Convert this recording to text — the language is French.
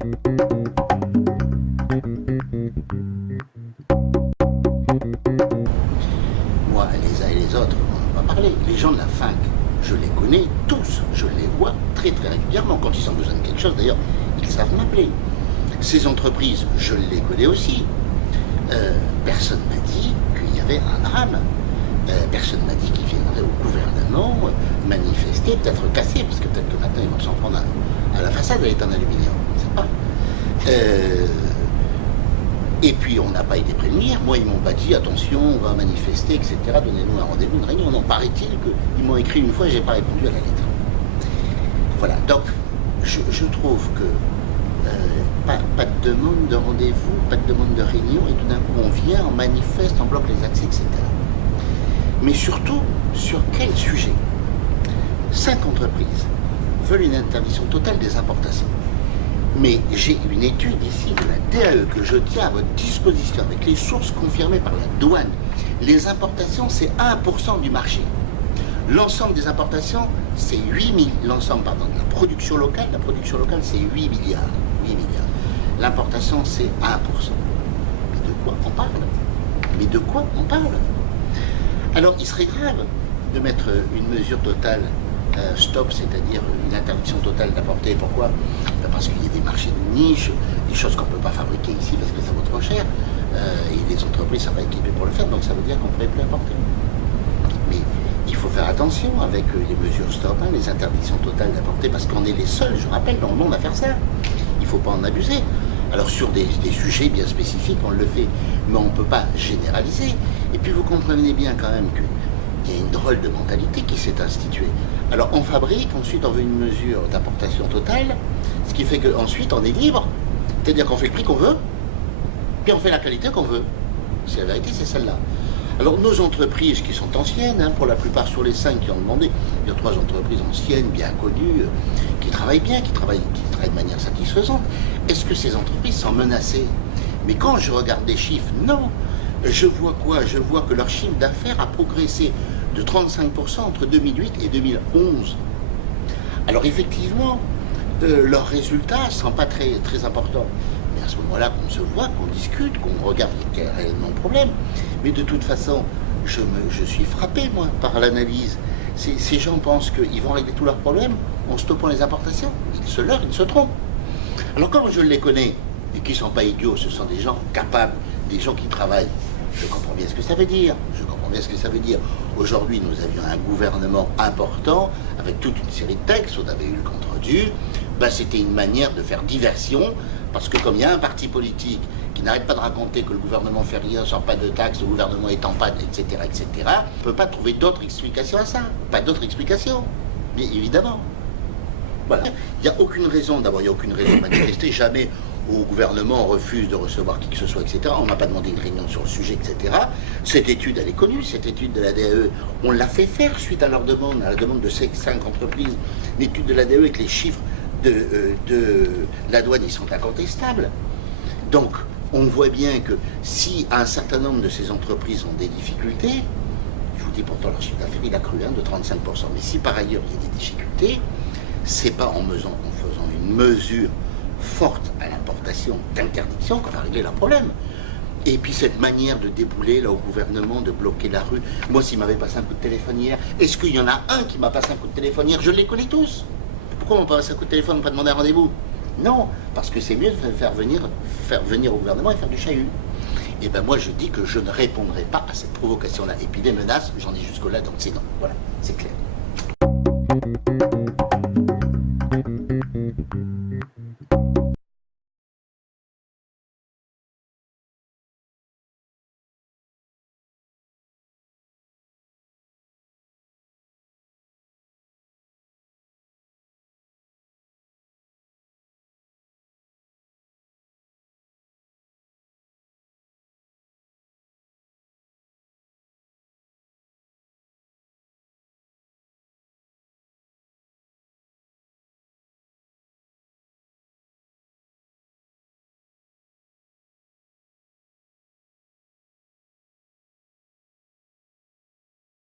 Moi, les uns et les autres, on va parler. Les gens de la fac, je les connais tous. Je les vois très très régulièrement. Quand ils ont besoin de quelque chose, d'ailleurs, ils savent m'appeler. Ces entreprises, je les connais aussi. Personne m'a dit qu'il y avait un drame. Personne m'a dit qu'ils viendraient au gouvernement manifester, peut-être casser, parce que peut-être que maintenant ils vont s'en prendre à la façade, elle est en aluminium, on ne sait pas. Et puis on n'a pas été prévenir. Moi, ils m'ont pas dit attention, on va manifester, etc. Donnez-nous un rendez-vous, une réunion. Non, paraît-il qu'ils m'ont écrit une fois et j'ai pas répondu à la lettre. Voilà, donc je trouve que pas de demande de rendez-vous, pas de demande de réunion, et tout d'un coup on vient, on manifeste, on bloque les accès, etc. Mais surtout, sur quel sujet? 5 entreprises veulent une interdiction totale des importations. Mais j'ai une étude ici de la DAE que je tiens à votre disposition avec les sources confirmées par la douane. Les importations, c'est 1% du marché. L'ensemble des importations, c'est 8 000. L'ensemble, pardon, de la production locale, c'est 8 milliards. 8 milliards. L'importation, c'est 1%. Mais de quoi on parle? Mais de quoi on parle? Alors, il serait grave de mettre une mesure totale stop, c'est-à-dire une interdiction totale d'importer. Pourquoi? Parce qu'il y a des marchés de niche, des choses qu'on ne peut pas fabriquer ici parce que ça vaut trop cher, et les entreprises sont pas équipées pour le faire, donc ça veut dire qu'on ne pourrait plus importer. Mais il faut faire attention avec les mesures stop, les interdictions totales d'importer, parce qu'on est les seuls, je rappelle, dans le monde à faire ça. Il ne faut pas en abuser. Alors sur des sujets bien spécifiques, on le fait, mais on ne peut pas généraliser. Et puis vous comprenez bien quand même qu'il y a une drôle de mentalité qui s'est instituée. Alors on fabrique, ensuite on veut une mesure d'importation totale, ce qui fait qu'ensuite on est libre, c'est-à-dire qu'on fait le prix qu'on veut, puis on fait la qualité qu'on veut. C'est la vérité, c'est celle-là. Alors nos entreprises qui sont anciennes, pour la plupart sur les 5 qui ont demandé, il y a 3 entreprises anciennes, bien connues, qui travaillent bien, qui travaillent de manière satisfaisante. Est-ce que ces entreprises sont menacées? Mais quand je regarde des chiffres, non. Je vois quoi? Je vois que leur chiffre d'affaires a progressé de 35% entre 2008 et 2011. Alors effectivement, leurs résultats ne sont pas très, très importants. Mais à ce moment-là, qu'on se voit, qu'on discute, qu'on regarde quel est réellement le problème. Mais de toute façon, je suis frappé, moi, par l'analyse. Ces gens pensent qu'ils vont régler tous leurs problèmes en stoppant les importations. Ils se leurrent, ils se trompent. Alors comme je les connais, et qui ne sont pas idiots, ce sont des gens capables, des gens qui travaillent, je comprends bien ce que ça veut dire. Je comprends bien ce que ça veut dire. Aujourd'hui, nous avions un gouvernement important, avec toute une série de textes, on avait eu le compte-rendu. C'était une manière de faire diversion, parce que comme il y a un parti politique qui n'arrête pas de raconter que le gouvernement fait rien, sort pas de taxes, le gouvernement est en panne, etc., etc., on ne peut pas trouver d'autres explications à ça. Pas d'autres explications, bien évidemment. Voilà. Il n'y a aucune raison, d'abord, il n'y a aucune raison de manifester, jamais au gouvernement refuse de recevoir qui que ce soit, etc. On n'a pas demandé une réunion sur le sujet, etc. Cette étude, elle est connue, cette étude de la DAE, on l'a fait faire suite à leur demande, à la demande de ces 5 entreprises. L'étude de la DAE avec les chiffres de la douane, ils sont incontestables. Donc, on voit bien que si un certain nombre de ces entreprises ont des difficultés, je vous dis pourtant leur chiffre d'affaires, il a cru de 35%, mais si par ailleurs il y a des difficultés, c'est pas en faisant une mesure forte à l'importation d'interdiction qu'on va régler leur problème. Et puis cette manière de débouler là au gouvernement, de bloquer la rue. Moi, s'il m'avait passé un coup de téléphone hier, est-ce qu'il y en a un qui m'a passé un coup de téléphone hier? Je les connais tous. Pourquoi on m'a passé un coup de téléphone, pas demander un rendez-vous? Non, parce que c'est mieux de faire venir au gouvernement et faire du chahut. Et ben moi je dis que je ne répondrai pas à cette provocation-là. Et puis les menaces, j'en ai jusque-là, donc c'est non. Voilà, c'est clair.